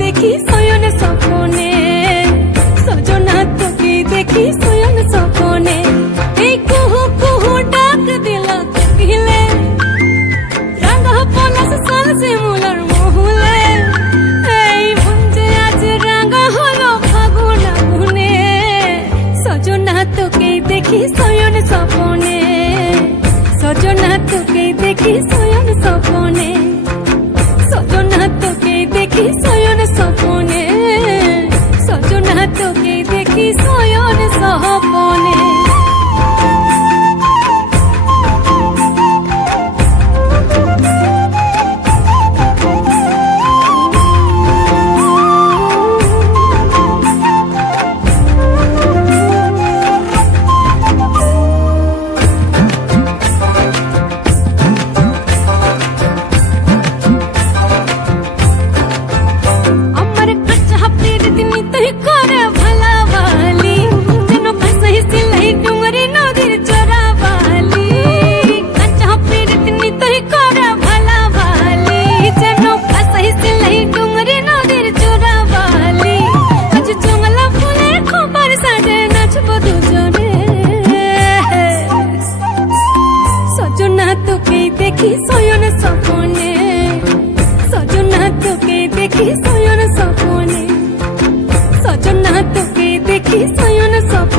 দেখি শয়ন স্বপনে, সজনা তোকে দেখি শয়ন স্বপনে। এই কুহু কুহু ডাক দিল কোকিলে, রাঙা পলাশ সাল শিমুলার মহুলে। এই মন যে আজ রাঙা হলো ফাগুন আগুনে, সজনা তোকে দেখি শয়ন স্বপনে, সজনা তোকে দেখি শয়ন স্বপনে, সজনা তোকে দেখি শয়ন স্বপনে, সজনা তোকে দেখি শয়ন স্বপনে। দেখি শয়ন স্বপনে, সজনা তোকে দেখি শয়ন স্বপনে, সজনা তোকে দেখি শয়ন স্বপনে।